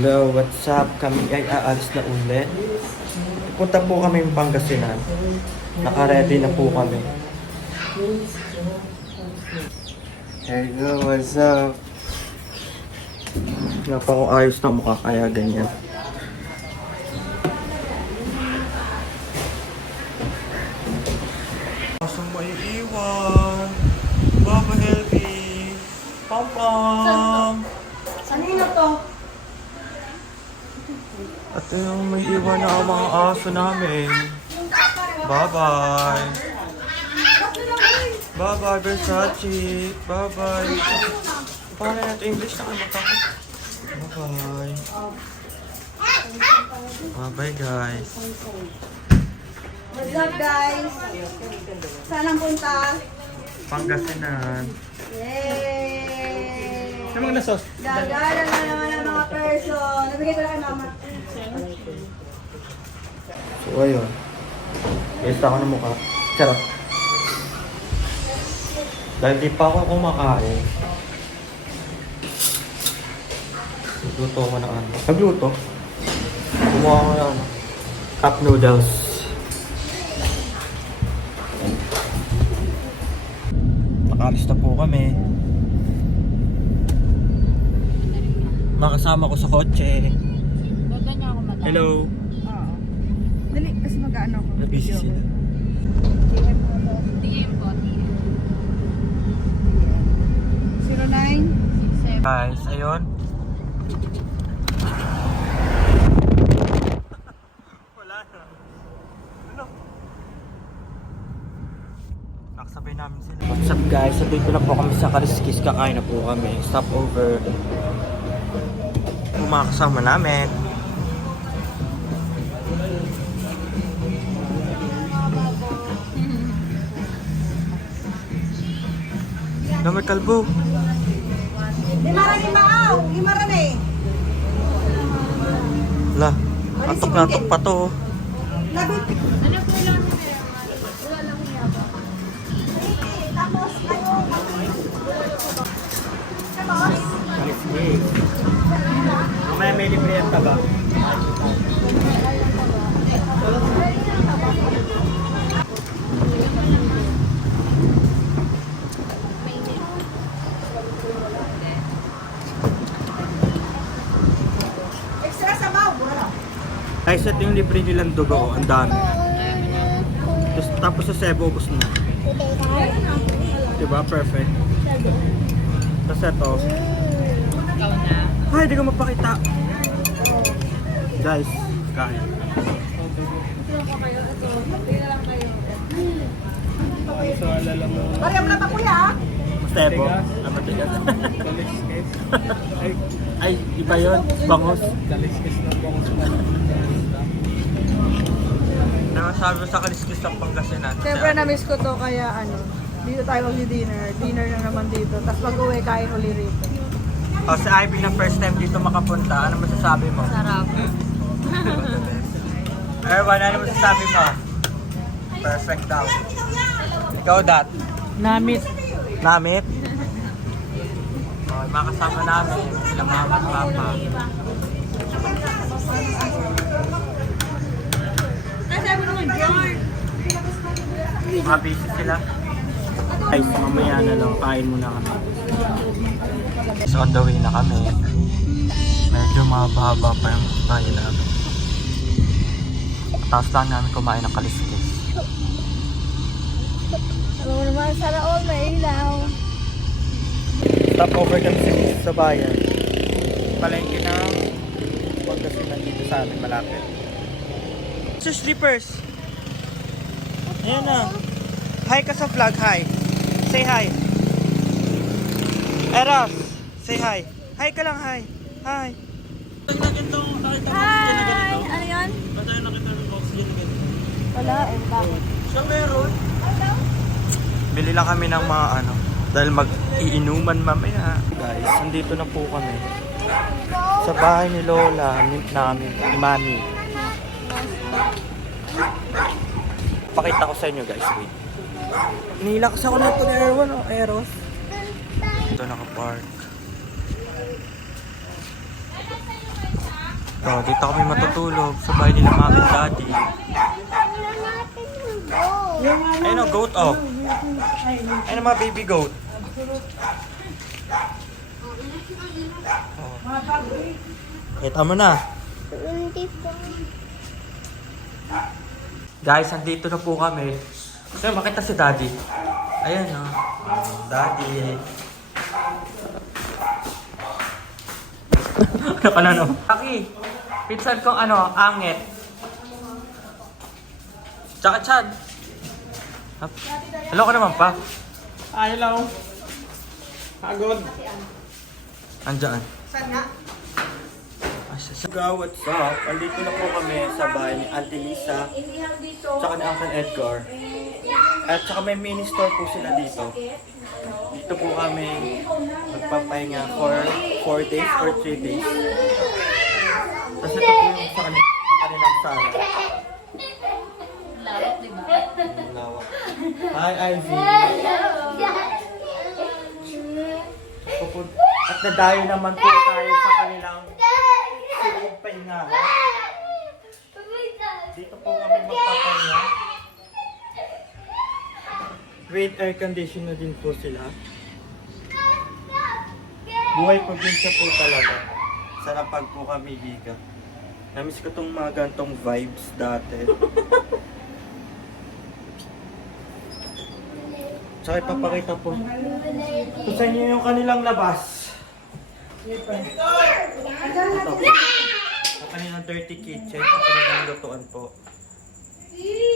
Hello, what's up? Kami ay aalis na ulit. Punta po kami ng Pangasinan. Naka-ready na po kami. Hello, what's up? Wala pa akong ayos na mukha kaya ganyan. Asa mo iiwan? Baba Helby! Pam-pam! Kanina to? At yung may iwan na ang mga aso namin. Bye-bye! Bye-bye, Versace! Bye-bye! Paano natin English na kayo matako? Bye-bye! Bye-bye, guys! What's up, guys? Saan ang punta? Pangasinan! Yay! Ano mga nasos? Gagala na naman ang mga person. Nabigay ko lang kay mama. So, ayun. Yes, ako ng mukha. Charot. Dahil di pa ako kumakain. Nagluto ko ng ano. Nagluto? Kumuha ko ng ano. Cup noodles. Nakalis na po kami. Makasama ko sa kotse. Bata niya ako mata. Hello. Oo. Dali, kasi mag-ano ako. Nabisi sila. DM po. 09? Guys, ayun. Wala na. Ano? Nakasabay namin sila. What's up guys? Dito na po kami sa Kaliskis. Kakain na po kami. Stop over. Yung mga kasama namin. Dami kalbo. Limaran yung baaw! Limaran eh! La, atok na atok pa to. Labit! Ano po lang wala lang niya ba? Tapos kayo tapos? Kaliskis. Mamaya may libre yan ba? Extra sabaw! Wala. Guys, ito yung libre nilang dugo. Ang dami. Tapos sa Cebu, ubos na. Diba? Perfect. Tapos ito. Ay, di ko mapakita. Guys, kain. Mariam na pa kuya ah! Cebu. Matigas. Ay, iba yun. Bangos. Kaliskis ng bangos mo. Ano masabi mo sa Kaliskis ng Pangasinan? Siyempre na-miss ko to kaya ano, dito tayo mag-dinner. Dinner na naman dito. Tapos pag-uwi, kain uli rito. O, si Ivy na first time dito makapunta. Ano masasabi mo? Sarap. Erwan, ano masasabi mo? Perfect daw. Ikaw, Dat? Namit. Namit? Okay, makasama namin. Sila mama at papa. Busy sila. Guys, mamaya na lang. Kain muna kami. So on the way na kami. Medyo mahaba pa yung bahay namin. Tapos lang namin kumain ng kaliskis. Ano naman, sana all may ilaw. Stop over kami sa bayan. Palengke ng Pangasinan dito sa amin, malapit. So slippers. Ayan na. Hi ka sa vlog, hi. Say hi. Eros, say hi. Hi ka lang, hi. Hi. Hi! Ano yan? Wala eh, bakit? Siya meron. Bili lang kami ng mga ano. Dahil mag-iinuman mamaya. Guys, nandito na po kami. Sa bahay ni Lola, namin, ni Mami. Pakita ko sa inyo guys, wait. Nilakas ako na ito ni Erwan, oh, Eros. Ito naka-park. So, dito kami matutulog sa bahay nila mami at daddy. Ayun o, goat oh. Ayun ang mga baby goat. Kita mo na. Guys, andito na po kami. So, makita si daddy. Ayan o. Daddy. Ano ka na no? Aki, pinsan kong angit. Tsaka Chad. Hello ka naman pa. Hello. Pagod. Andiyan. Saan nga? What's up? Andito na po kami sa bahay ni Auntie Lisa tsaka ni Uncle Edgar. At tsaka may mini store po sila dito. Dito po kami magpapahinga for 4 days or 3 days. Tapos ito po yung sa kanilang sala. Lawak, diba? Lawak. Hi, Ivy. At nadayo naman po tayo sa kanilang silog pahinga. Dito po kami magpapahinga. With air condition na din po sila. Buhay probinsya po talaga. Sarap pag po kami giga. Namiss ko tong mga gantong vibes dati. Tsaka ipapakita po. Ito sa inyo yung kanilang labas. Ito po. Ang kanilang dirty kitchen. Ang kanilang lutuan po.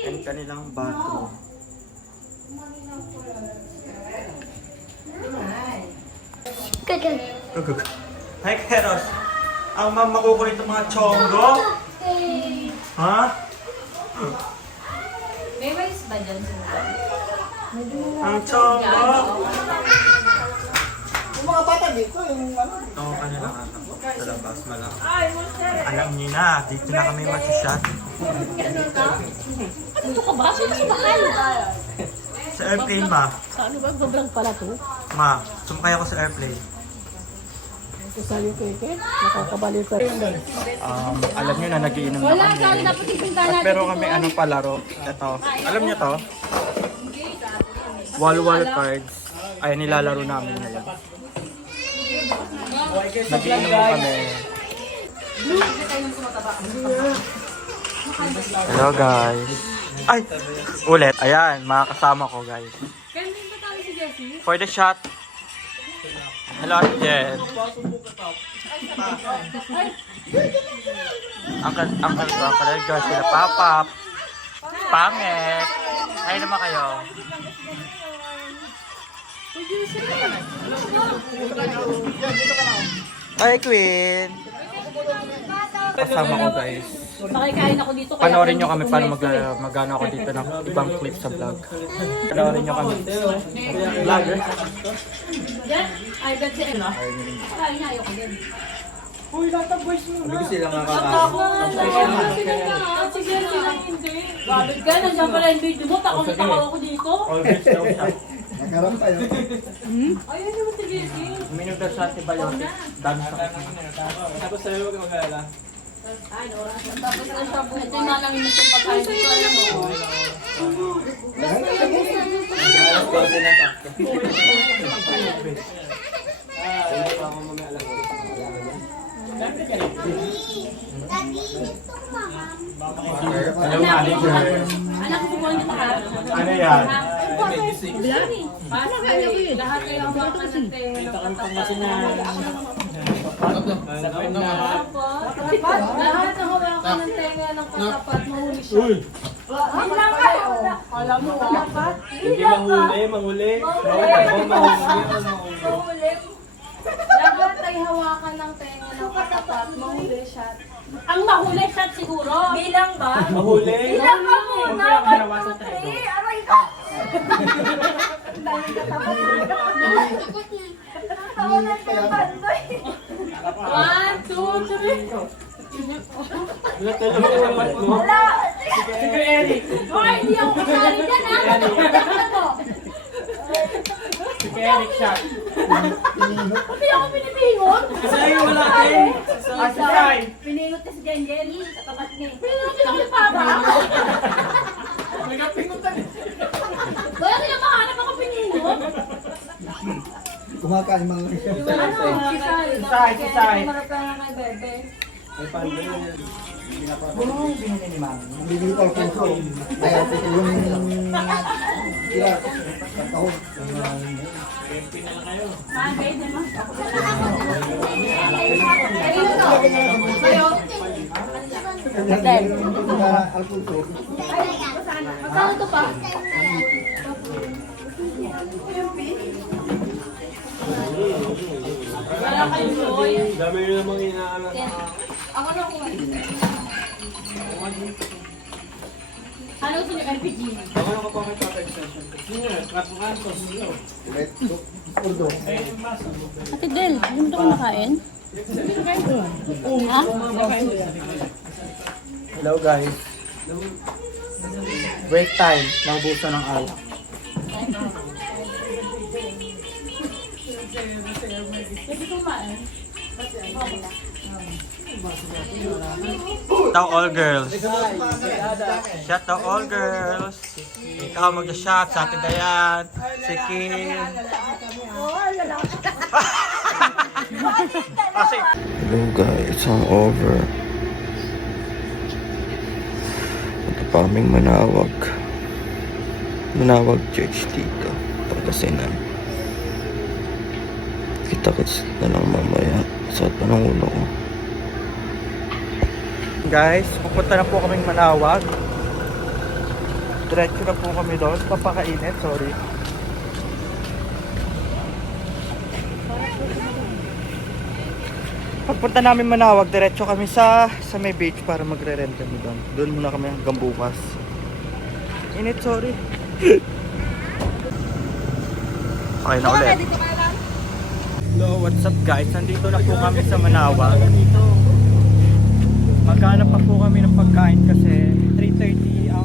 And kanilang bathroom. Hi, Keros. Ang makukulit ng mga chongo. Ha? May mais ba dyan sa Ang chongo. Yung mga bata dito, yung ano. Ito ang kanilang sa labas malaki. Alam niyo na, dito na kami masyashot. Ano ka ba? Sino sa bahay? Sa airplane ma. Ano ba? Vlog pala to? Ma, sumakay ako sa airplane. Sa'yo, Keke. Nakakabaliw ka rin doon. Alam niyo na, nagiinom na Wala, kami. kaya dapat ipinta At natin. meron kami palaro. Ito. Alam niyo to? Wall cards. Ay, nilalaro namin ngayon. Nagiinom na kami. Hello guys. Ay! Ulit. Ayan, mga kasama ko guys. Ganun ba tayo si Jessie? For the shot. Hello, Jen. Angkat ko, Edgar, sila Papap. Pangit. Ay naman kayo. Hi, Queen. Kasama ko guys. Makikain ako dito. Panoorin nyo kami paano mag-ano ako dito ng ibang clip sa vlog. Panoorin nyo kami. Vlogger. Yan, ay bet si Emma. Kain na, ayoko din. Uy, lata boys mo na. Sila nga Ako, sila nga. Si Jessie lang hindi. Bakit ka? Nandiyan pala yung video mo. Takot-takaw ako dito. Always daw siya. Nakaram tayo. Ayun naman si Jessie. Uminom daw siya at antibiotic. Dami sa Tapos sa'yo, huwag mag-alala. Ay, no. Tapos na siya buhay. Ito yung nalang yung pagkain dito. Alam mo. Alas 12 na sakto. Hello, manager. Anak ko po niyo ta. Ano yan? Paano kayo yun? Lahat kayo ang baka ng tenga ng katapat. Lahat ang hawakan ng tenga ng katapat. Mahuli siya. Bilang kayo. Alam mo, dapat. Hindi mahuli. Mahuli. Lahat ay hawakan ng tenga ng katapat. Mahuli siya. Ang mahuli siya siguro. Bilang ba? Mahuli. Bilang ka muna. 1, 2, 3. Aray ka. One, two, three. Wala! Sige, Eric. Hoy, hindi ako kasali dyan, ha? Ano to? Sige, Eric siya. Hindi ako pinipingon. Sa'yo, wala din. Piningot kasi Jenjen. Katapat niya eh. Pinunod ako yung papa. Nagapingutan. Wala kinamahanap ako pininod. Kumakain mga Si Sai. Marap ka na kay Bebe. bibili ko ang puso. Kaya ito yung sila. Kahon. Magay naman. Al puso. Magkano to pa? Wala kayo soy. Dami nyo namang inaalam. Ako na kuha. Ano gusto niyo LPG? Ako na kapamit sa extension. Sino? Kapukan ko. Sino? Urdo. Ate Del, hindi mo ito kumakain? Ha? Hello guys. Break time. Naubusan ng alak. Kasi kumain. Shout all girls. Shout out all girls. Ikaw mag-shot sa atin Dayan. Si Kim. Hello guys, hangover. Ito pa kaming Manawag Church dito. Pagkasinan. Kita-kits na lang mamaya sa panangulo ko. Guys, pupunta na po kaming Manawag. Diretso na po kami doon. Papakainit, sorry. Pagpunta namin Manawag, diretso kami sa may beach para magre-rent kami doon. Doon muna kami hanggang bukas. Init, sorry. Okay na ulit. Hello, what's up guys? Nandito na po kami sa Manawag. Maghanap pa po kami ng pagkain kasi 3:30 ang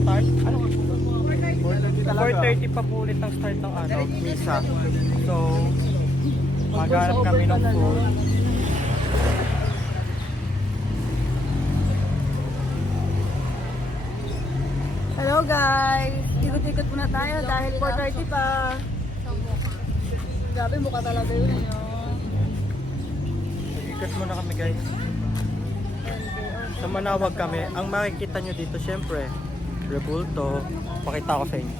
start. Ano? 4:30 pa po ulit ang start ng misa. So, maghanap kami ng food. Hello guys! Ikot-ikot muna tayo dahil 4:30 pa. Grabe, mukha talaga yun eh. Ikat muna kami guys. Sa Manawag kami. Ang makikita nyo dito syempre, Rebulto. Pakita ko sa inyo.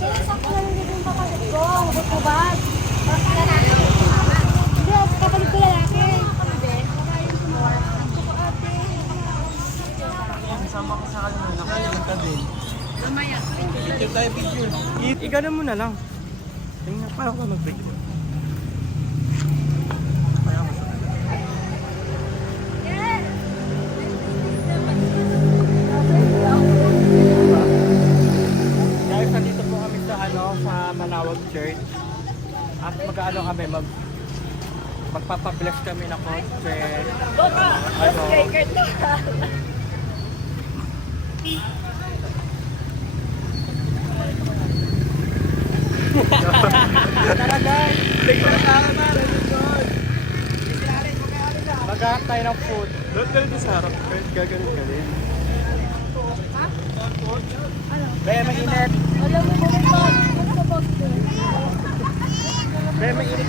Sakto lang yung yung kapatid ko. Hubot-hubad. Hindi, kapatid ko lalaki. Sama ko sa kanila. Nakalimutan din. Picture tayo, picture. Igana mo na lang. Tingnan, paano ka mag-picture? Guys, nandito po kami sa sa Manawag Church. At mag-ano kami, magpapabless kami ng kotse. Tara guys! Maghanap tayo ng food. Doon ka rin sa harap. Gaganin ka rin. Be, mainit. Be, mainit.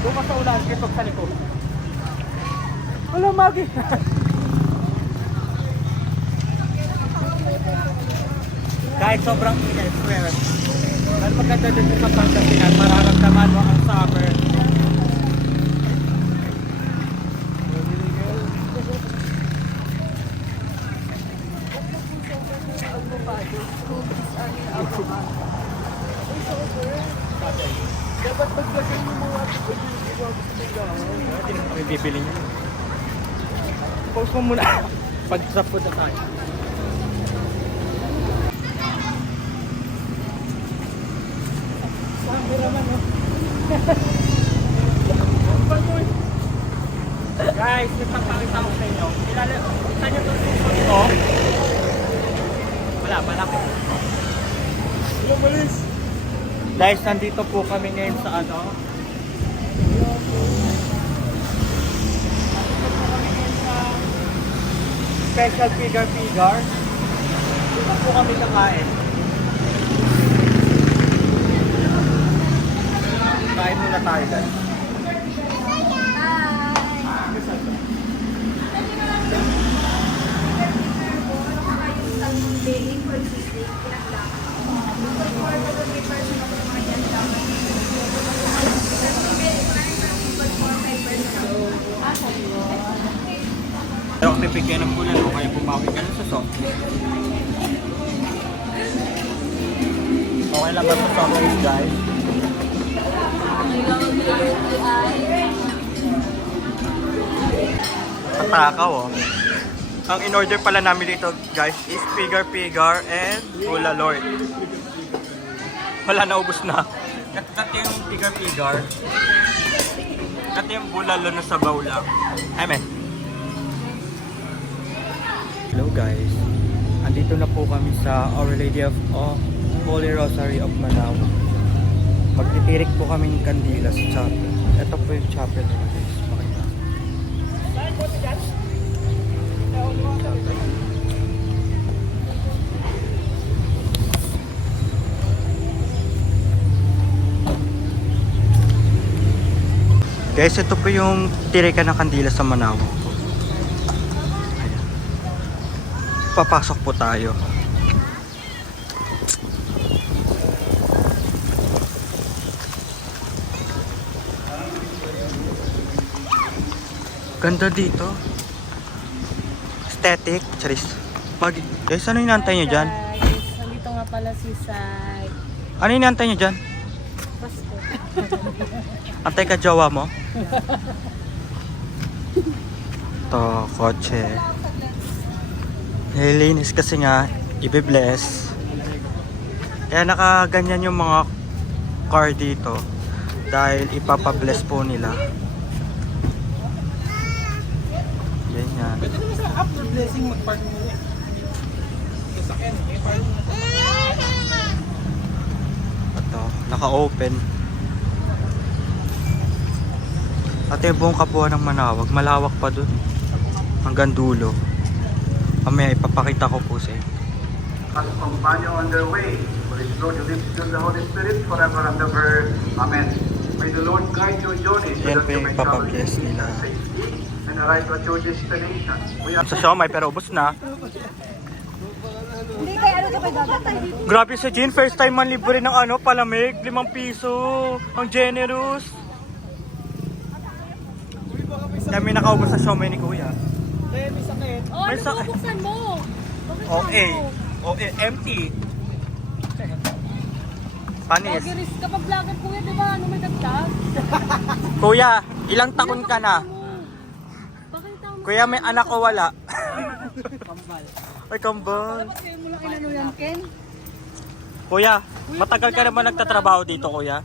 Doon ka sa ulan, kitok sa likod. Wala, Magi. Kahit sobrang init, swear. Mas maganda din sa Pangasinan, mararamdaman mo ang summer. Dapat maglagay mo mga hindi na kami bibili niya. Post mo muna. Pag-drop po na tayo. Guys, may pagpakita ko sa inyo. Kita nyo itong susunod ito. Wala, malaki. Guys, nandito po kami ngayon sa special figure. Dito po kami kakain. Kain muna tayo guys. Pero kung pipigyan ng pulan o kaya bumawi ka sa soft drink. Okay lang ba sa soft drink guys? Patakaw oh. Ang in-order pala namin dito guys is figure and Bula Lord. Wala, naubos na. Dati yung figure. Dati yung Bula Lord na sabaw lang. Amen. Hello guys. Andito na po kami sa Our Lady of Holy Rosary of Manao. Magtitirik po kami ng kandila sa chapel. Ito po yung chapel nila guys. Pakita. Guys, ito po yung tirikan ng kandila sa Manao. Ayan. Papasok po tayo. Ganda dito. Aesthetic. Charis. Guys, ano inaantay nyo dyan? Guys, nandito nga pala si Sai. Ano inaantay nyo dyan? Pasko. Antay ka jowa mo? To, kotse. Nililinis kasi nga, ibe-bless. Kaya nakaganyan yung mga car dito. Dahil ipapabless po nila. Ganyan. Pwede naman sa after blessing mag-park muna eh. Sasakyan, may park muna. Ito, naka-open. At yung buong kabuuan ng Manawag, malawak pa dun. Hanggang dulo. Mamaya ipapakita ko po sa inyo. As companion on their way, for His Lord, you live to the Holy Spirit forever and ever. Amen. May the Lord guide your journey so Yan that po you yung may travel ipapabless nila. safely and arrive at your destination. We are Sa siomay pero ubos na. Hindi kaya ano ito kay gagatan. Grabe sa Jean, first time man libre ng ano, palamig, 5 piso. Ang generous. Kami nakaubos sa siomay ni Kuya. Oh, May ano sakit. bubuksan mo? Okay. Okay, empty. Panis. Vlogger, kapag vlogger kuya, di ba? Ano may dagdag? Kuya, ilang taon ka na? Pakita mo. Kuya, may anak o wala? Ay, kambal. Ano yan, Ken? Kuya, matagal ka naman nagtatrabaho dito, kuya?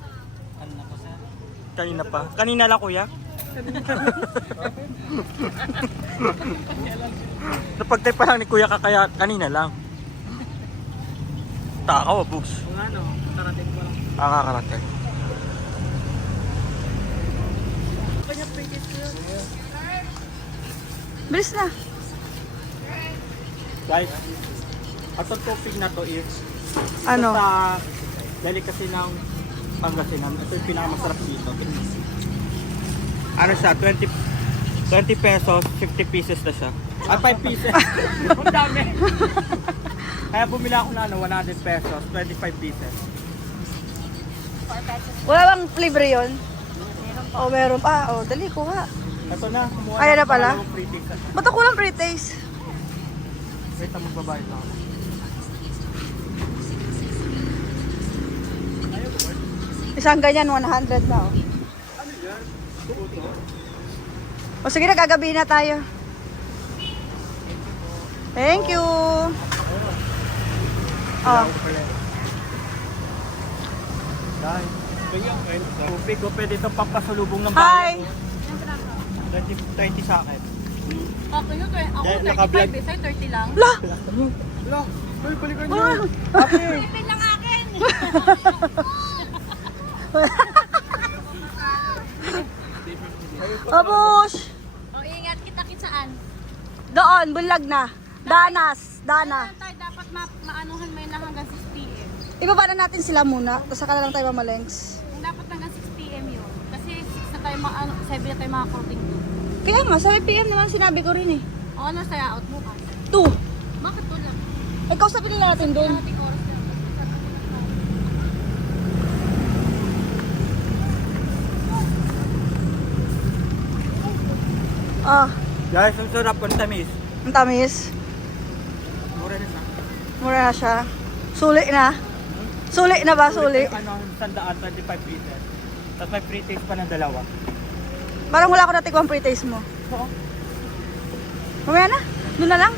Kanina pa. Kanina lang, kuya? Napagtay pa lang ni kuya kaya kanina lang. Takaw, bugs. Kung ano, karating ko lang. Kakarating. Bilis na. Guys, atong topic na to is Ano? sa delicacy ng Pangasinan. Ito yung pinakamasarap dito. Ano siya? 20 pesos, 50 pieces na siya. 5 pieces. Ang dami. Kaya bumili ako na 100 pesos, 25 pieces. Wala bang flavor yun? O meron pa. O dali, kuha. Ito na, kumuha Ayan na ako pala? ng free ticket. Ba't ako lang pre-taste? Wait, magbabayad lang. Isang ganyan, 100 na. O sige na, gagabi na tayo. Thank you. Oh. Guys, tubig ko, pwede itong pampasalubong ng Hi. bayan. 20 sa akin. Ako yun, ako Dahil 35 naka-vlog. eh, sa'yo 30 lang. La. Hello, hoy, balikan niyo. Ah. Tipid lang akin. Abush. O, ingat kita saan? Doon, bulag na. Dana. Tayo dapat maanuhan may na hanggang 6 p.m. Ibaba na natin sila muna, tapos saka na lang tayo mamalengs. Dapat hanggang 6 p.m. yun. Kasi 6 na tayo, 7 na tayo makakarating doon. Kaya nga, 7 PM naman sinabi ko rin eh. O ano saya out mo ka? 2. Bakit wala? Eh, kausapin na natin doon. Ating oras na. Ah, Guys, ang sarap ang tamis. ang tamis. Mura na siya. Mura na siya. Suli na. Suli na ba? Suli? Ano, 125 pieces. Tapos may free taste pa ng dalawa. Parang wala ko natikwa ang pre-taste mo. Mamaya na. Doon na lang.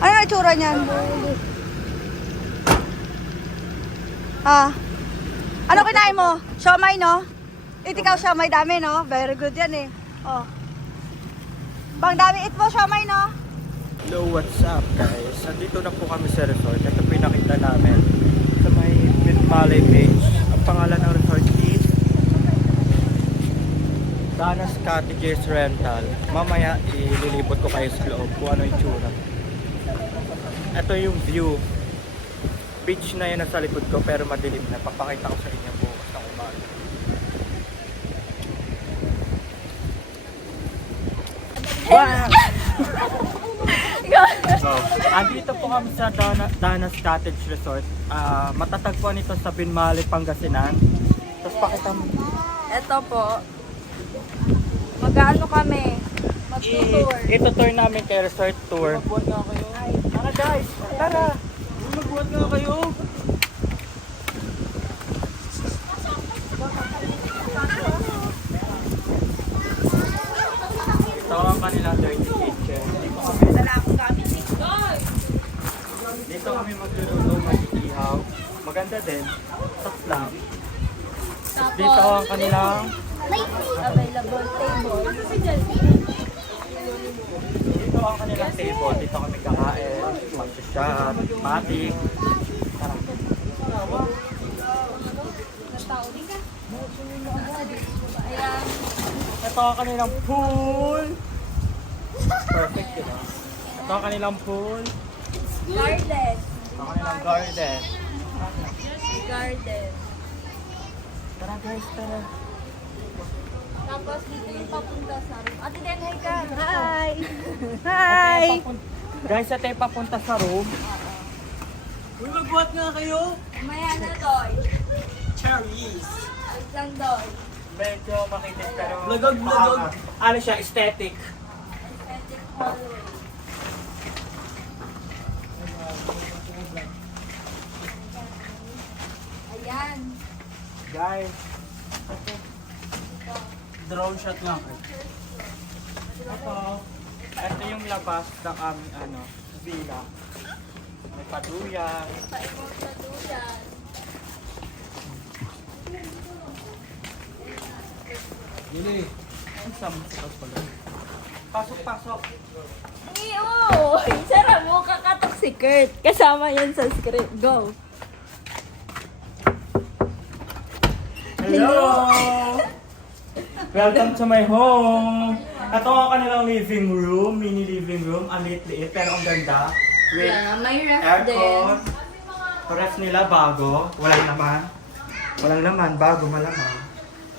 Ano na itsura niyan? Ah. Ano kinain mo? Siomay, no? Ikaw siomay dami, no? Very good yan eh. Oh. Bang dami it mo, siomay, no? Hello, what's up guys? Nandito na po kami sa resort. Ito pinakita namin sa may Malay Beach. Ang pangalan ng resort is Dana's Cottages Rental. Mamaya ililibot ko kayo sa loob kung ano yung tsura. Ito yung view. Beach na yun nasa likod ko pero madilim na. Papakita ko sa inyo bukas ng umaga. Wow! So, andito po kami sa Dana's Cottage Resort. Matatagpuan ito sa Binmali, Pangasinan. Tapos pakita mo. Ito po. Mag-ano kami? Mag-tour. Ito-tour namin kay Resort Tour. Magbuhat nga kayo. Tara guys! Tara! Magbuhat nga kayo. Ito ang kanilang dirty kitchen. Dito kami magluluto, mag-ihaw. Maganda din. Tapos lang. Tapos dito ang kanilang Available table. dito ang kanilang table. Dito kami kakain, mag-shot, matik. Tara. Ito ang kanilang pool. Perfect, diba? Ito ang kanilang pool. Garden. Ito ang kanilang garden. Garden. Tara guys, tara. Tapos dito yung papunta sa room. Ate Den, hi ka. Hi. Hi. Guys, ito yung papunta sa room. Uy, magbuhat nga kayo. Maya na, Doy. Cherries. Wait lang, Doy. Medyo makinis pero Lagag. ano siya, aesthetic. Aesthetic hallway. Ayan. Guys, Drone shot lang kayo. ito yung labas ng aming villa. May paduyan. Paikot na duyan. Lili. Pasok. Iyo! Sarap mo kakatok si Kurt. Kasama yan sa script. Go! Hello! Welcome to my home! Ito ang kanilang living room, mini living room. Ang liit-liit pero ang ganda. With Yeah, may ref din. aircon. Ref nila bago. Walang laman. Bago malamang.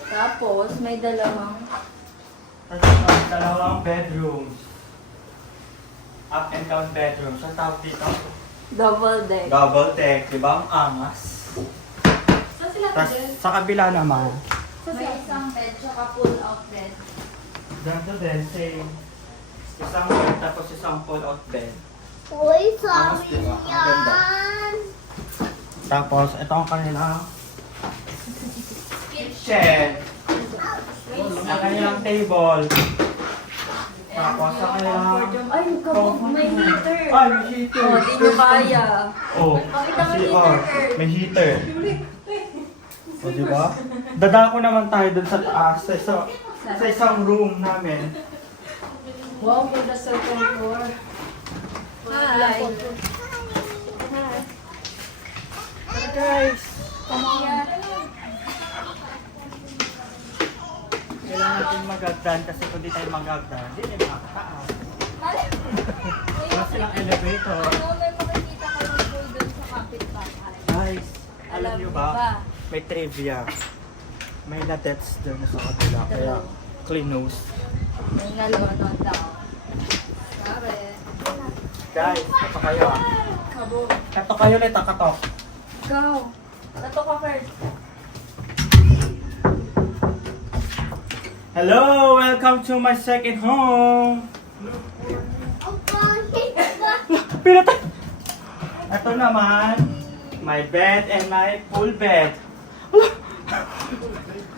Tapos, may dalawang Tapos dalawang bedrooms. Up and down bedrooms. Ang tawag dito? double deck. Double deck. Diba? Ang angas. Saan sila Tapos sa kabila naman. May isang bed, tsaka pull-out bed. Ganito din. Same. Isang bed tapos isang pull-out bed. Uy, Angas, sabi diba? Ang ganda. yan. Tapos ito ang kanilang kitchen. Ang kanilang table. Tapos ang kanilang... Ay, kabog, may heater. Ay, may heater. Oh, di nyo kaya. Oh, Pakita mo CR. heater. May heater. O, diba? Dadako naman tayo dun sa taas, sa isang room namin. Wow, for the second floor. Hi. Hi guys! Come on. Kailangan natin magagdan kasi kung di tayo magagdan, hindi tayo makakataas. Wala silang elevator. Ano, may makikita ka ng pool dun sa kapitbahay. Guys, alam niyo ba? May trivia. May na-deaths doon sa kabila. Kaya clean nose. May nalunod daw. Sabi. Guys, ito kayo ah. Kabo. Ito kayo ulit, katok. Go. Tato ka first. Hello! Welcome to my second home! Pinatay! Ito naman, my bed and my full bed.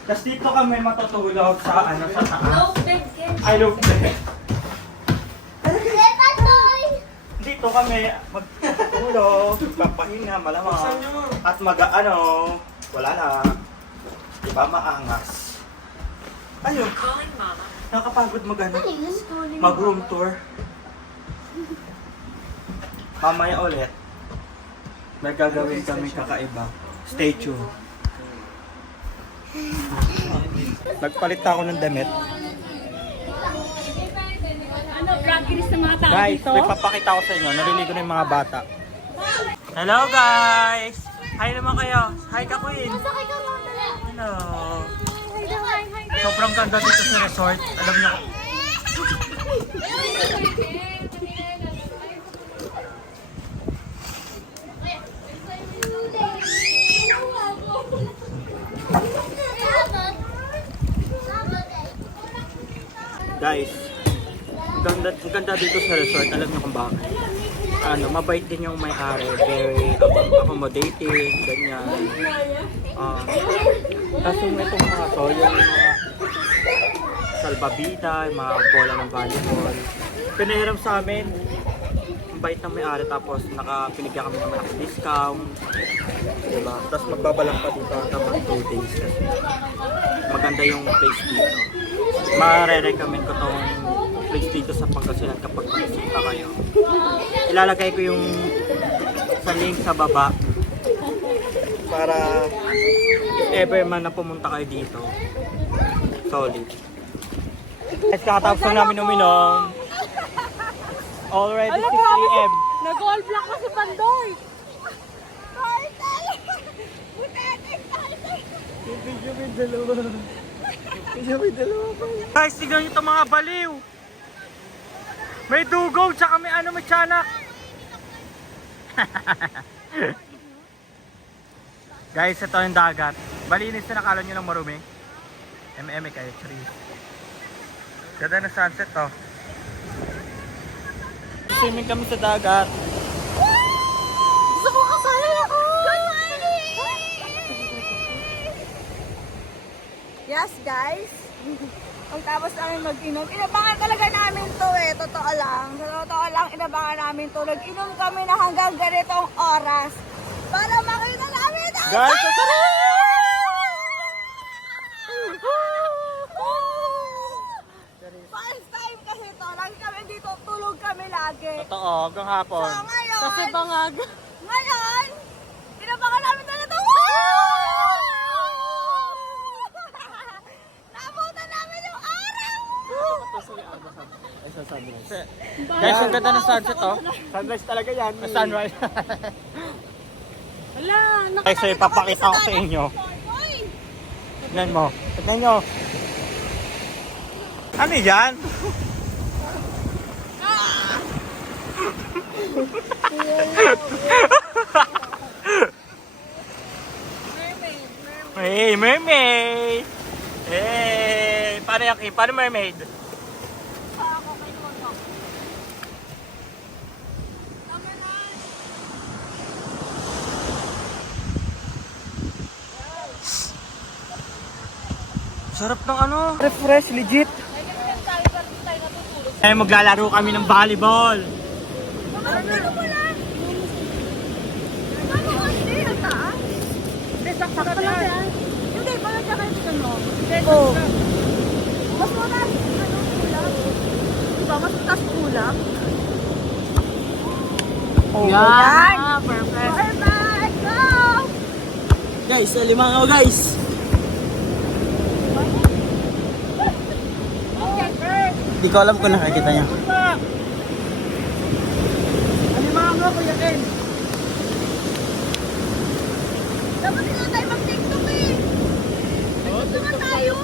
Tapos dito kami matutulog sa sa taas. No bed game. I love bed. Dito kami magtulog, papahinga malamang. At wala na. Diba maangas? Ayun. Nakapagod mag-room tour. Mamaya ulit, may gagawin kami kakaiba. Stay tuned. Nagpalit ako ng damit. Ano, practice sa mga tao Guys, dito? may papakita ko sa inyo. Naliligo na yung mga bata. Hello guys! Hi naman kayo. Hi ka Queen. Hello. Sobrang ganda dito sa resort. Alam niyo. Guys, ganda dito sa resort. Alam niyo kung bakit. Mabait din yung may-ari. Very accommodating, ganyan. Tapos yung itong mga to, yung mga salbabida, yung mga bola ng volleyball. Pinahiram sa amin. Ang bait ng may-ari, tapos pinigyan kami ng malaking discount. Diba? Tapos magbabalang pa dito hanggang 2 days. Maganda yung place dito. Mare-recommend ko tong place dito sa Pangasinan kapag bisita kayo. Ilalagay ko yung sa link sa baba para if ever man na pumunta kayo dito, solid. Guys, kakatapos lang namin uminom. Already 6 AM. Nag-all black kasi Pandoy. Guys, tignan nyo itong mga baliw. May dugong, tsaka may may tiyanak. Guys, ito yung dagat. Malinis na nakala nyo ng marumi. kayo, trees. Ganda na sunset to. Swimming kami sa dagat. Gusto ko kasali ako! Yes, guys. Pagtapos namin mag-inom, inabangan talaga namin to totoo lang. Sa totoo lang, inabangan namin to. Nag-inom kami na hanggang ganitong oras para makita namin ang Guys, first time kasi to. Lagi kami dito, tulog kami lagi. totoo, hanggang hapon. So ngayon, Kasi bangag. ngayon, inabangan namin talaga to. Nabutan namin yung araw! Guys, ang ganda ng sunset to. Sunrise talaga yan. Sunrise. Wala, Guys, so ipapakita ko sa inyo. Tignan mo. Tignan nyo. Ano yan? Hey, mermaid! Hey! Paano yung paano mermaid? Sarap ng refresh, legit. Eh, maglalaro kami ng volleyball. Ano pala? Ano hindi? Ang taas? sakto lang yan. Hindi, pala siya kayo ano? Oo. Mas mataas, kulang. Diba, mas mataas kulang? Oh, yan! Perfect. Perfect! Go! Guys, limangaw guys. Di ko alam kung nakakita niya. Alimango, Kuya Ken. Dapat sila tayo mag-tiktok eh. Tiktok naman tayo.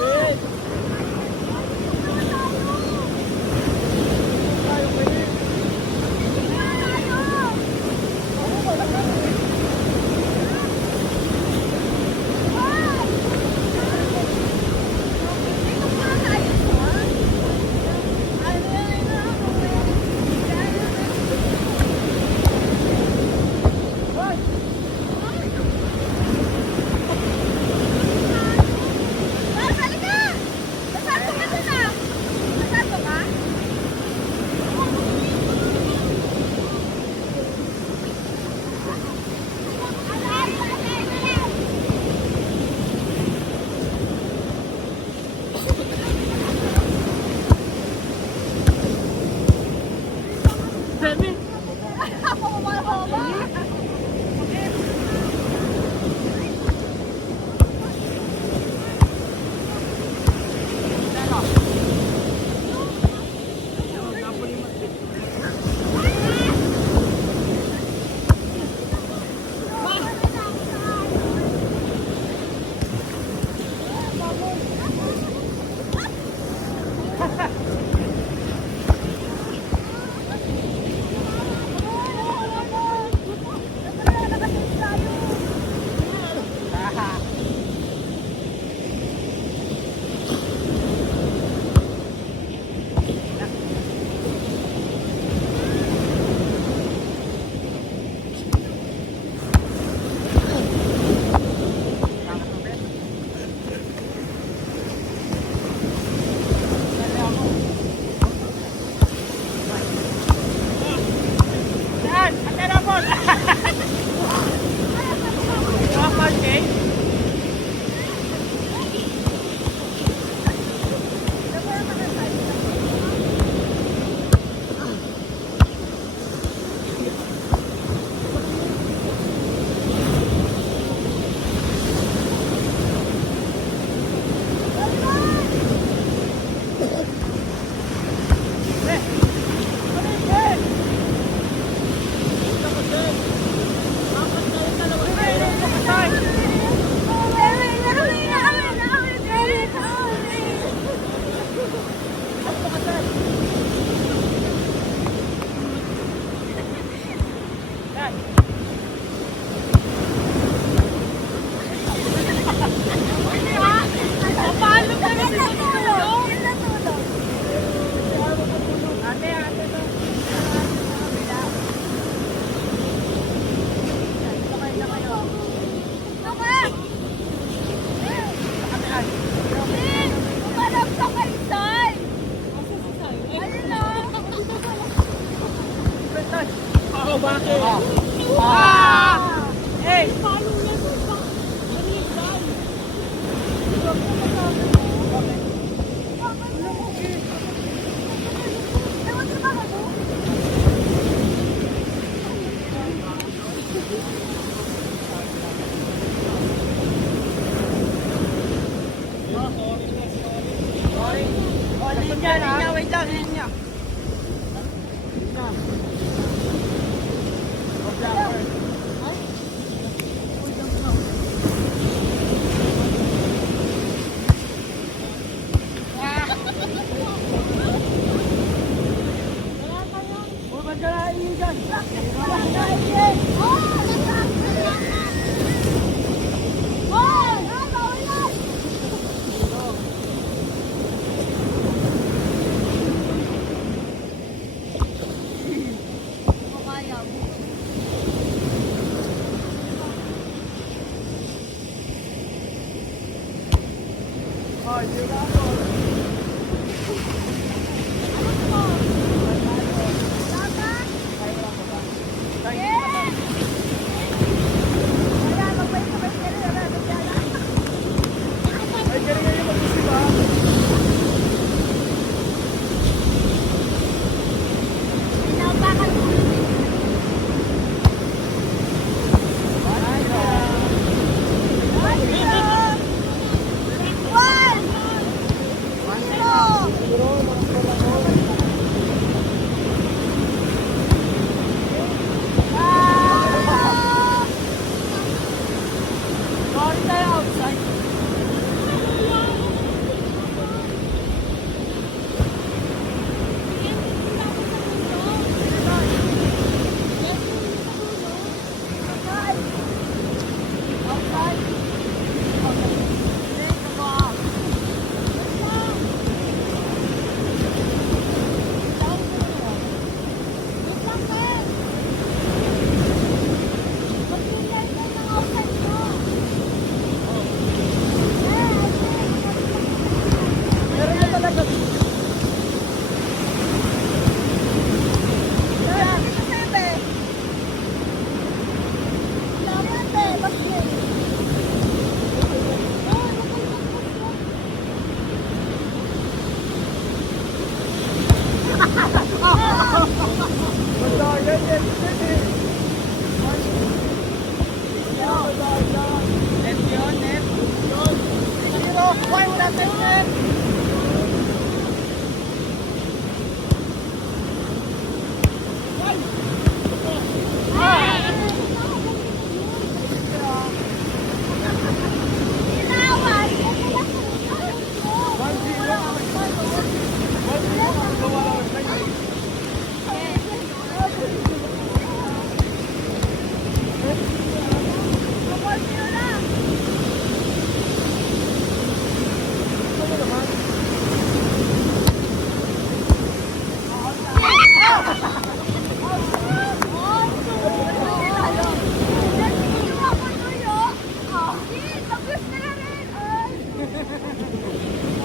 Why would I take it?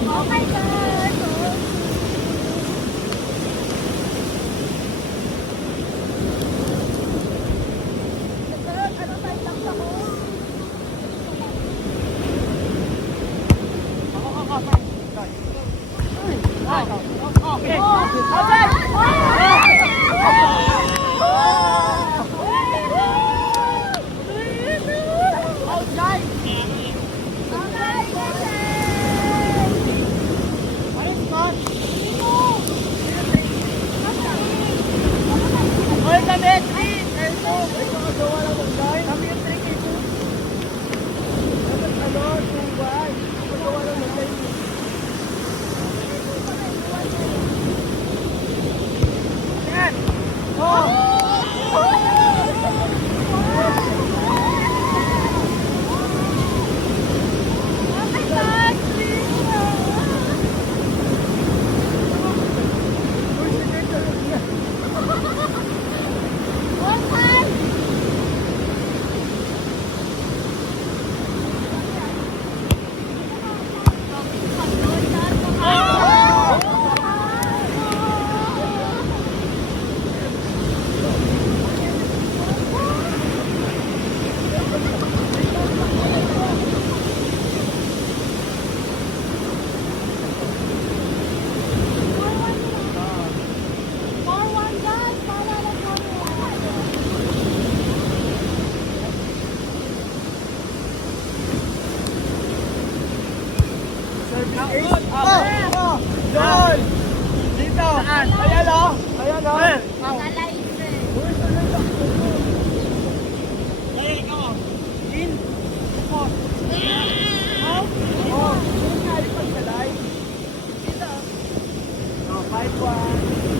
Oh my God! Ano tayo lang ako? Doon! Dito! Saan? Ayan o! Ayan o! In! Out! Oh! Doon nga yung pagsalay. Dito! Oh, 5-1.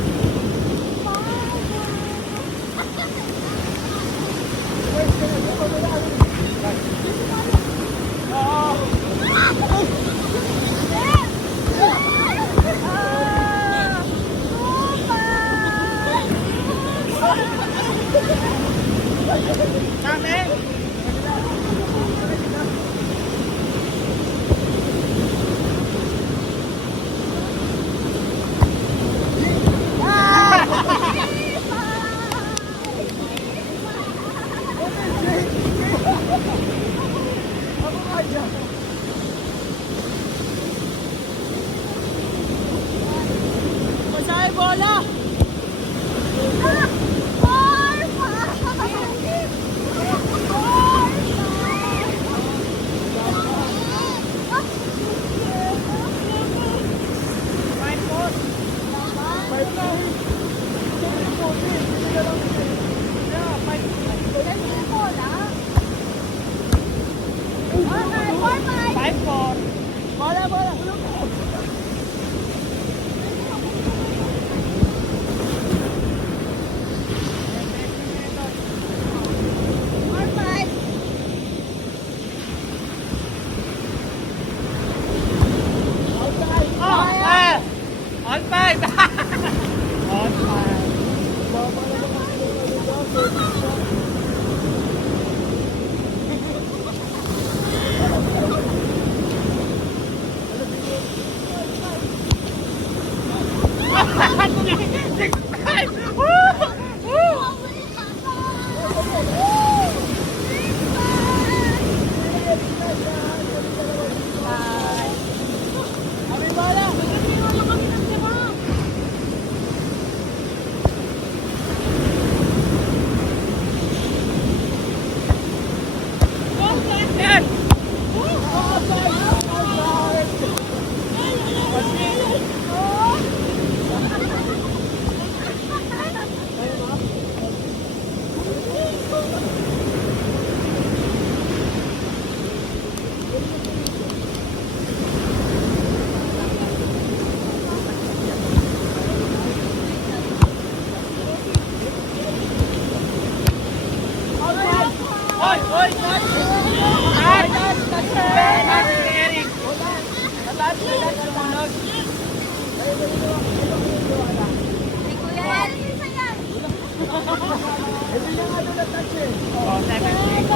Oh, 76.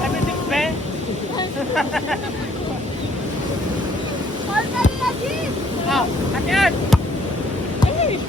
76 be? Oh, Atian! Atian!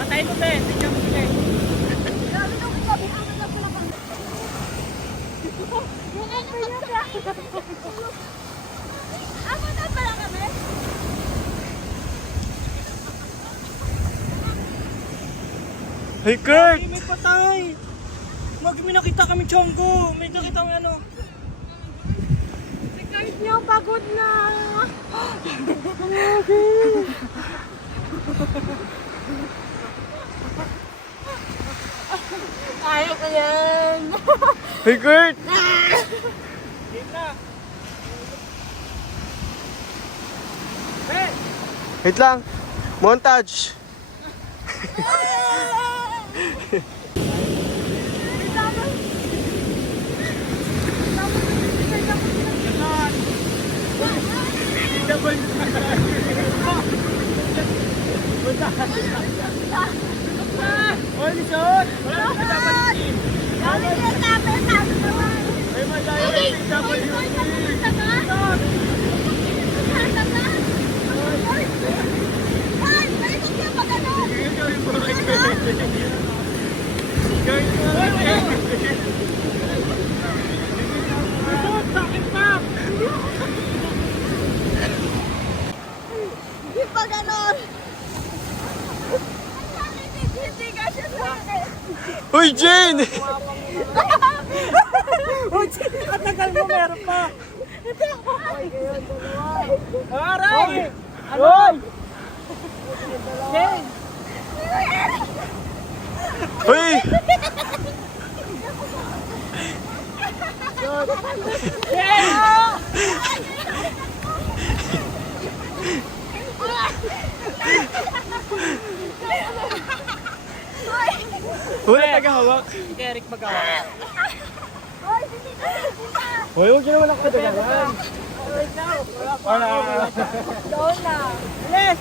Patay mo be, tingnan mo be. Hey Kurt! May patay! May nakita kami Chonggo! May nakita kami ano? Si Kurt niyo, pagod na. Ayaw ko yan. Hey Kurt! Wait lang! Montage! Holy shot! Wala na dapat team! May madaya ng PWC! Hindi pa ganon. Hindi ka siya sa akin. Uy, Jane! Uy, Jane, katagal mo, meron pa! Aray! Uy! Jane! Uy! Wala tagahawak. Si Eric maghawak. Hoy, hindi ka. Hoy, huwag yun naman ako kadagalan. Wala. Doon na. Yes!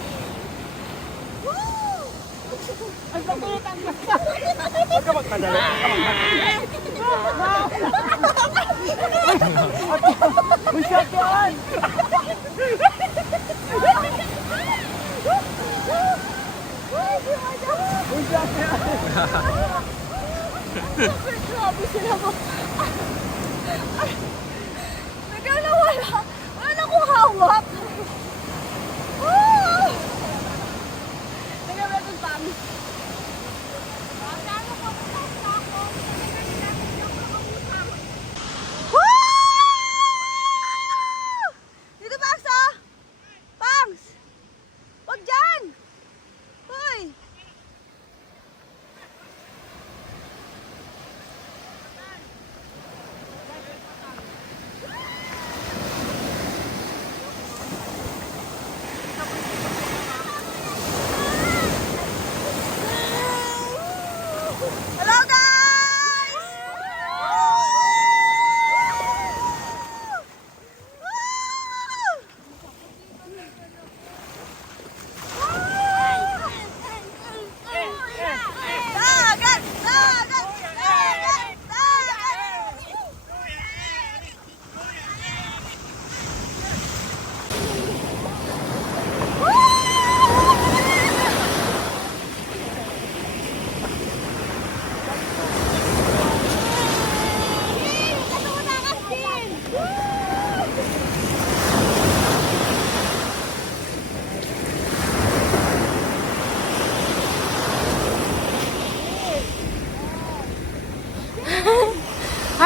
Ang pagkulit ang basta. Huwag ka magpadala. Uy, shot yan! Uy, shot yan! Grabe sila mo. Bigla na wala. Wala na akong hawak. Nagawin natin pami. Dito ba sa? Pangs! Wag dyan! Hoy!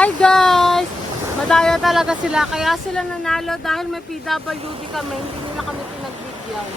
Hi guys! Madaya talaga sila, kaya sila nanalo dahil may PWD kami, hindi nila kami pinagbigyan.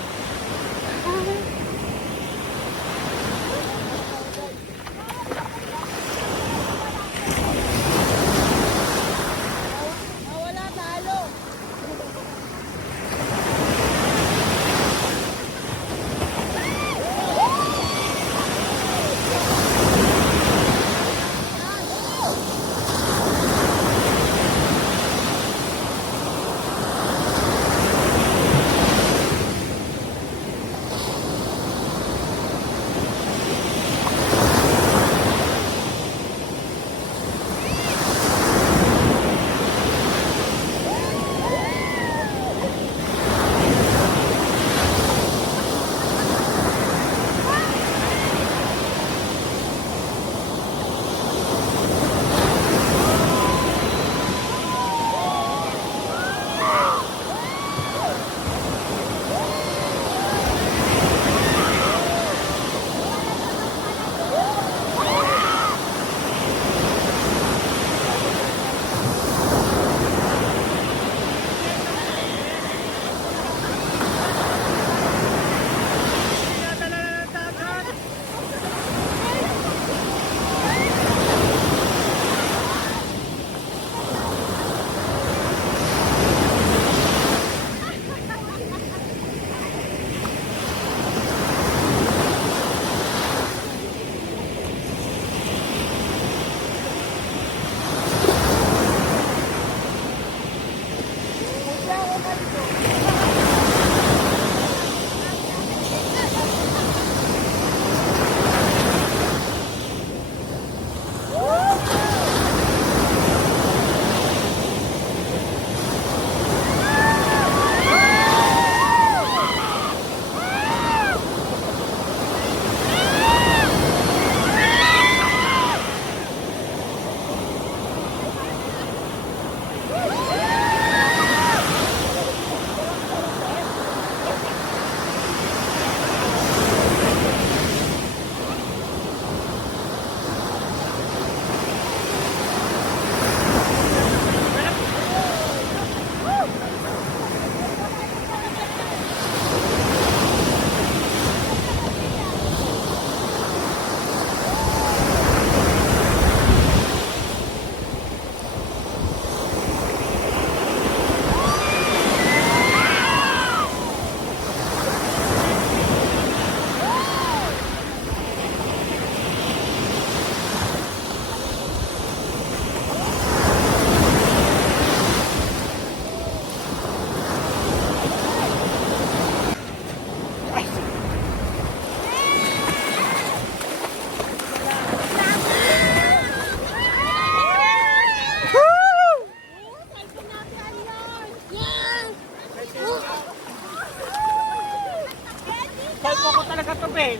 Cellphone ko talaga to, be.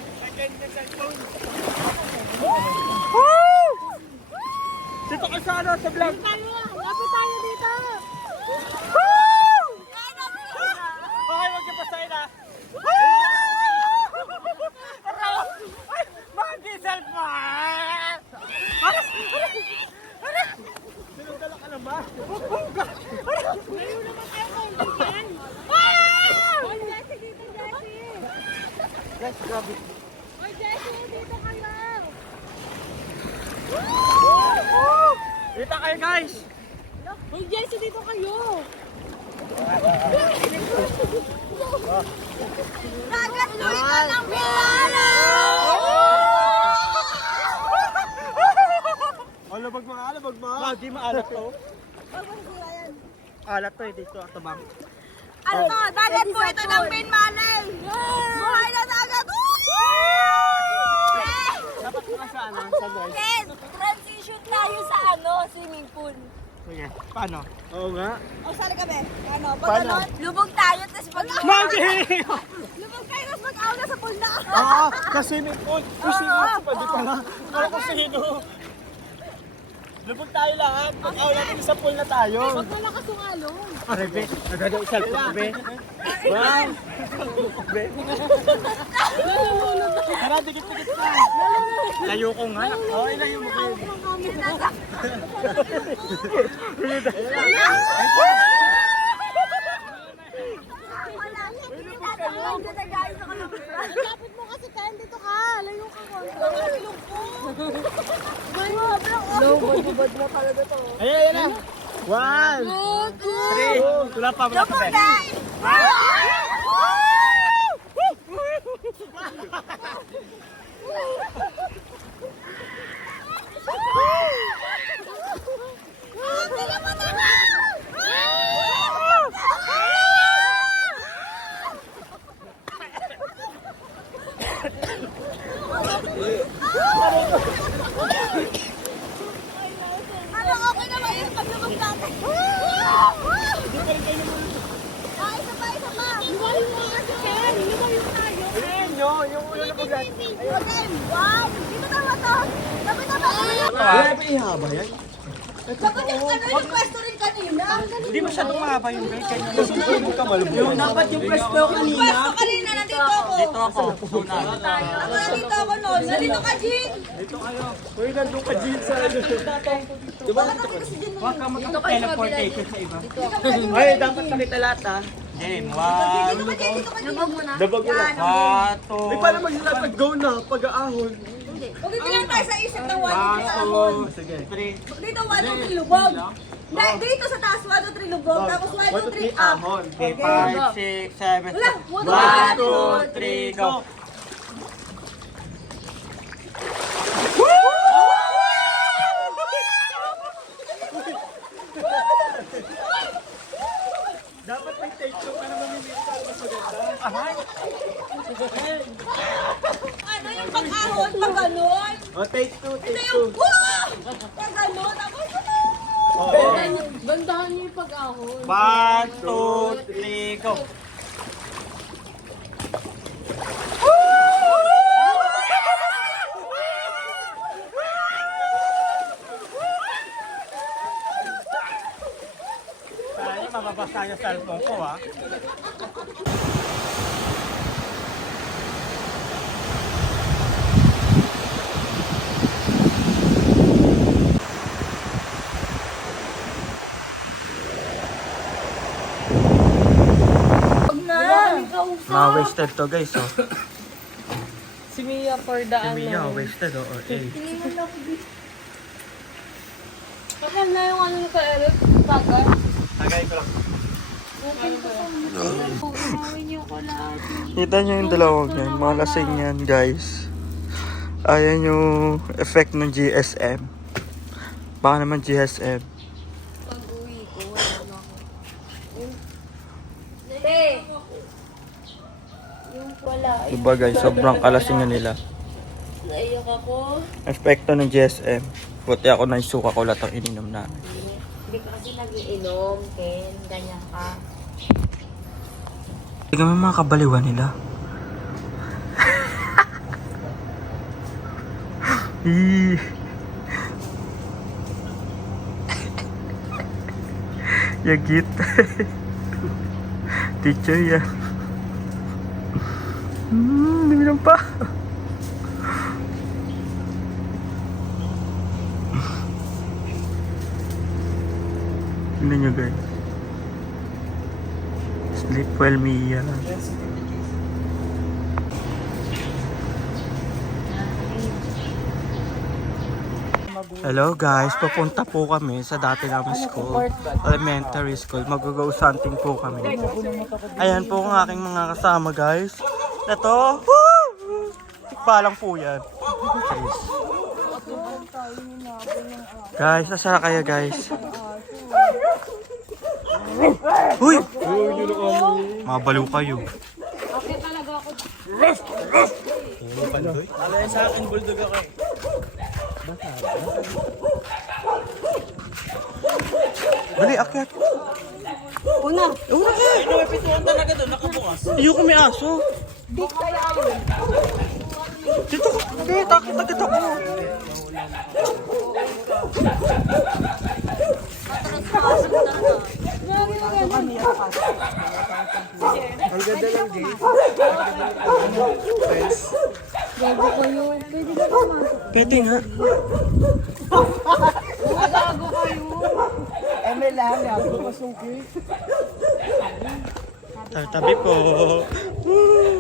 Dito ka sa ano, sa vlog. Lapit tayo dito! Okay, wag yung pasahin na. Bakit yung cellphone? Sinugdala ka na ba? Ngayon naman tayo kailangan! Oy, Jessie, dito, Jessie! Guys, grabe. Oy, Jessie, dito kayo! Dito kayo, guys. Oy, Jessie, dito kayo! Dagat mo ito ng Milano! Alabag mga alabag mga. Wow, di maalat to. Alat to eh, dito at tabang. Ano to? Dagat mo ito ng Pinmalay! Buhay na dagat! Dapat mga sana, sa guys. Ken, transition tayo sa swimming pool. Sige, paano? Oo nga. O saan kami? Ano? Pag Paano? ano? Lubog tayo, tapos pag... Magi! Lubog tayo, tapos pag-aw na sa pool na. Oo, sa swimming pool. Sa swimming pool, pwede pala. Kala ko sino. Lubog tayo lahat. Pag-aw natin sa pool na tayo. Huwag mo lang kasungalong! Rebe, nagagawa yung cellphone, be. Wow! Be. Nalulunod na! Tara, dikit-dikit na. Layo ko nga. Oo, ilayo mo kayo. Lapit mo kasi Ken, dito ka. Layo ka ko. Lubod na talaga to. Ayan na. 1, 2, 3. Wala pa. Ano, okay na ba yung paglubog natin? Isa pa. Lumayo mo kasi, Ken. Lumayo tayo. Yung ulo na pagkat. Okay, wow. Dito tama to. Sabi na ba? Ihaba yan. Sabi niya, yung pwesto rin kanina. Hindi masyadong mahaba yung guys. Yung dapat yung pwesto Yung pwesto kanina, nandito ako. Dito ako. Ako nandito ako noon. Nandito ka, Jean. Uy, nandun ka Jean sa ano. Bakit ako si Jean? Huwag ka mag-teleportation sa iba. Ay, dapat nakita lahat ha. Jane, Dito ka, Jean. Dito ka, Jean. Dabag mo na. 1, 2. Ay, paano maglalapag go na? Pag-aahon. Huwag lang tayo sa isip ng 1, 2, 3 ahon. 3. Dito 1, 2, 3 lubog. Dito sa taas 1, 2, 3 lubog. Tapos 1, 2, 3 up. Okay, 5, 6, 7. Wala. 1, 2, 3, go. Dapat may take two ka na mamimili para mas maganda. Ano yung pag-ahon? Pag ganon? Oh, take two, Ito take yung two. pag ganon. Tapos Gandahan niyo yung pag-ahon. 1, 2, 3, go. Sayang, mababasa yung cellphone ko ha. Mga wasted to guys oh. Si Mia for the Mia, wasted oh. Pakal na yung ano ka, Eric. Tagal. Tagay ko lang. Umawin yung lahat. Kita nyo yung dalawang yan. Mga lasing yan, guys. Ayan yung effect ng GSM. Baka naman GSM. Pag-uwi ko, wala na ako. Yung wala. Diba guys, sobrang kalasingan nila. Naiyak ako. Epekto ng GSM. Buti ako na suka ko lahat ang ininom namin. Hindi ka kasi nag-iinom, Ken. Ganyan ka. Tingnan mo mga kabaliwan nila. Yagit. Teacher ya. Diminom pa. Tingnan nyo guys. Sleep well, Mia. Hello guys, pupunta po kami sa dati namin school, elementary school. Mag-go hunting po kami. Ayan po ang aking mga kasama guys. Ito, tikpa lang po yan. Guys, nasa kayo guys? Uy! Mabaliw kayo. Okay talaga ako. Alay sa akin, bulldog ako eh. Dali, akyat. una. Una ka! Ay, may pituan talaga doon, nakabukas. Ayoko may aso. Dito ka. Okay, takit ako. Ang ganda lang, Jay. Gago kayo. Pwede na pumasok. Pwede nga. Gago kayo. Tabi po.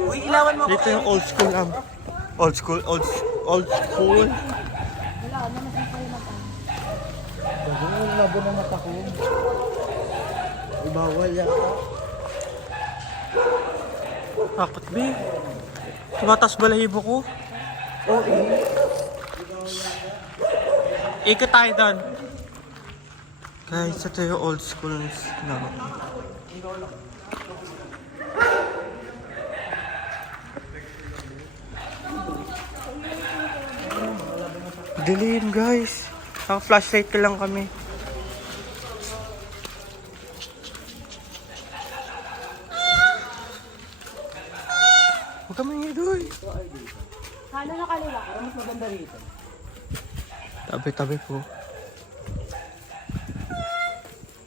Uy, ilawan mo. Dito yung old school lang. Old school. Labo na mata ko. Bawal yata. Takot, be. Tumatas balahibo ko. Ikot tayo doon. Guys, ito yung old school na. Dilim, guys. Naka-flashlight ka lang kami. Huwag kami nga doon. Kano na kaliwa? Tabi-tabi po.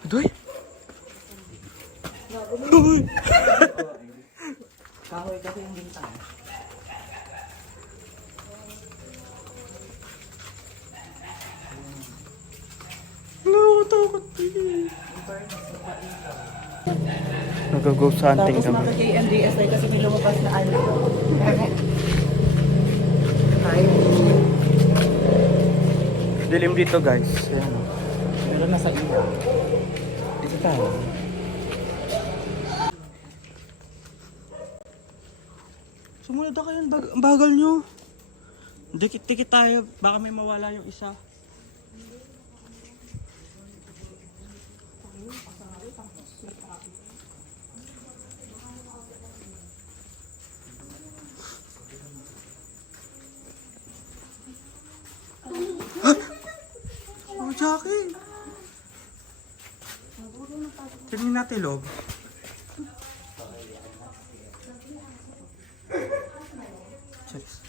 Doy! Doy! Kahoy kasi yung bintang. Nakakatakot. Nag-ghost hunting kami. Kay MDSI kasi may lumabas na ano. Dilim dito, guys. Ayan. Meron na sa iyo. Dito tayo. Sumunod na kayo. Ang bagal nyo. Dikit-dikit tayo. Baka may mawala yung isa. Oh, Jackie! Tingnan natin loob. Checks.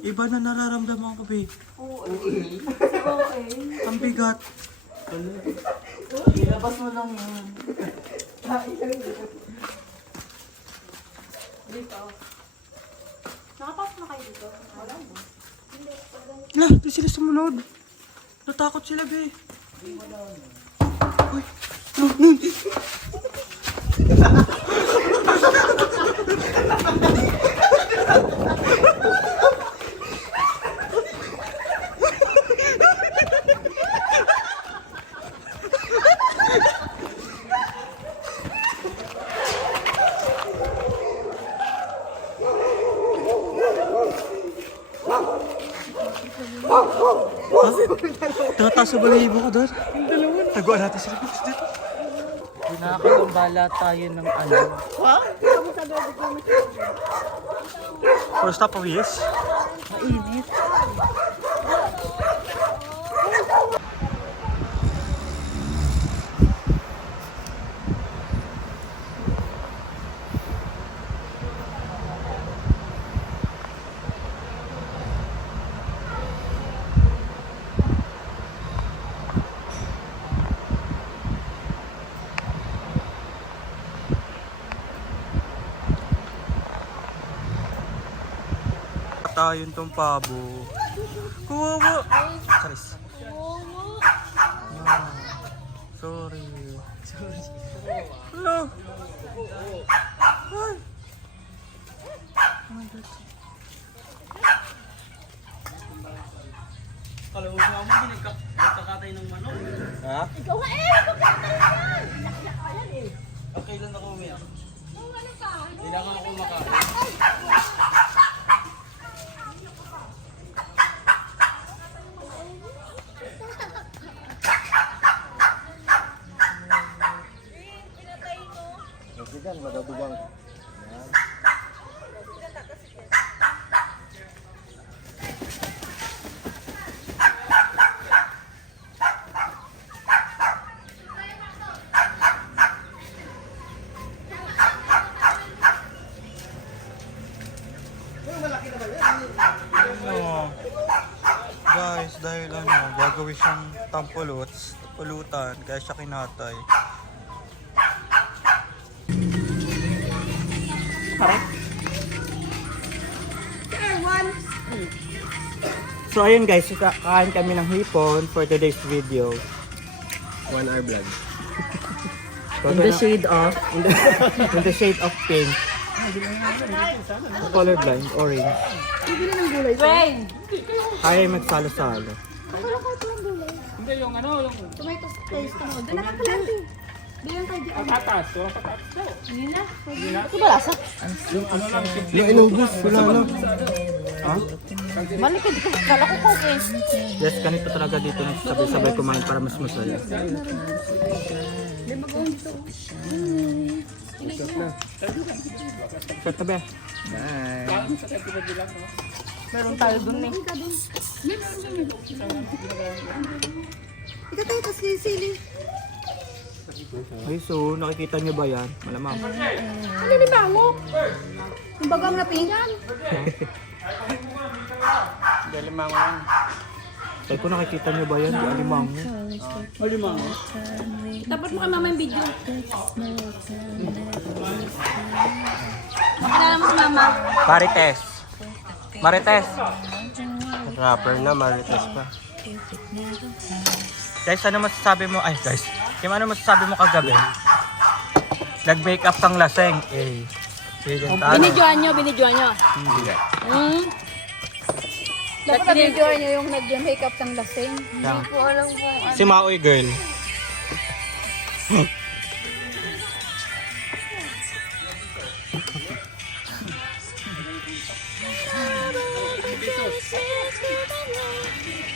Iba na nararamdaman ko, be. Ang bigat. Ilabas mo lang yun. Nakapasok na kayo dito? Wala mo. Lah, di sila sumunod. Natakot sila, be. Uy. Tataas sa balahibo ko doon. Yung dalawa. Taguan natin sila dito. Nakakambala tayo ng ano. First stop of yes. Mainit. Tayo tong pabo. Kawawa. Charis. Sorry. Hello. Ay. Oh my God. Kalawag mo mo, nagkakatay ng manok. Ha? Ikaw nga eh! Pagkakatayin yan! Nakyak pa yan eh. Okay lang ako umiyak. Oh, ano ka? Hindi lang ako kumakain. Yan, madadubang. Ano? Guys, dahil gagawin siyang pulutan, kaya siya kinatay. So ayun guys, kakain kami ng hipon for today's video. 1 hour vlog. In the shade of in the shade of pink. Colorblind, orange. Rain! Kaya magsalo-salo. Hindi, yung ano, yung Tomato paste mo. Doon nakakalati. Doon kay Di. patatas. Yung patatas to. Hindi na. Ito ba lasa? Yung ano lang, simple. Yung inubos, wala na. Ha? Malikid ko. Kala ko cookies. Yes, ganito talaga dito nagsabay-sabay kumain para mas masaya. Sa tabi. Meron tayo dun eh. Ito tayo, tas sili. Ay, so nakikita nyo ba yan? Malamang. Ano ni Bango? Yung bagang napingan. Ay, kung nakikita nyo ba yan? Di alimango. Dapat mo kay mama yung video. Makilala mo si mama. Marites. Marites. Rapper na, Marites pa. Guys, ano masasabi mo? Ay, guys. Kim, ano masasabi mo kagabi? Nag-make up kang laseng. Eh. Binidyoan nyo. Dapat na-videoan niyo yung nag-makeup ng lasing. Yeah. Hindi ko alam kung ano. Si Maoy girl.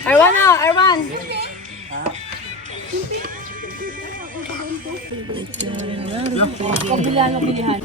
Arwan na! Arwan! Pagbilihan o bilihan.